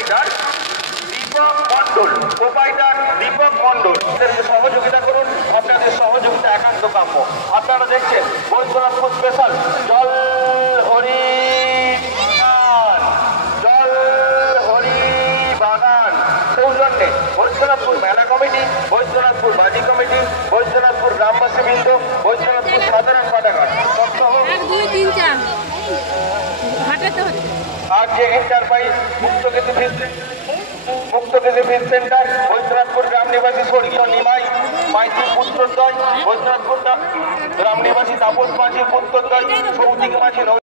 Proprietor Dipak মণ্ডল, proprietor Dipak মণ্ডল সহযোগিতা করুন। আপনাদের সহযোগিতা একান্ত কাম্য। আপনারা দেখছেন বৈদ্যনাথপুর স্পেশাল জল হরি বাগান সৌজন্যে বৈদ্যনাথপুর মেলা কমিটি, বৈদ্যনাথপুর মাঝি কমিটি, বৈদ্যনাথপুর গ্রামবাসী বৃন্দ, বৈদ্যনাথপুর সাধারণ পাঠাগার আর যে এন্টারপ্রাইজ মুক্তকেতু ফিশ সেন্টার, বৈদ্যনাথপুর গ্রাম নিবাসী স্বর্গীয় নিমাই মাইতির পুত্রদ্বয়, বৈদ্যনাথপুর গ্রাম নিবাসী তাপস মাঝির পুত্রদ্বয়, সৌদিক মাঝি।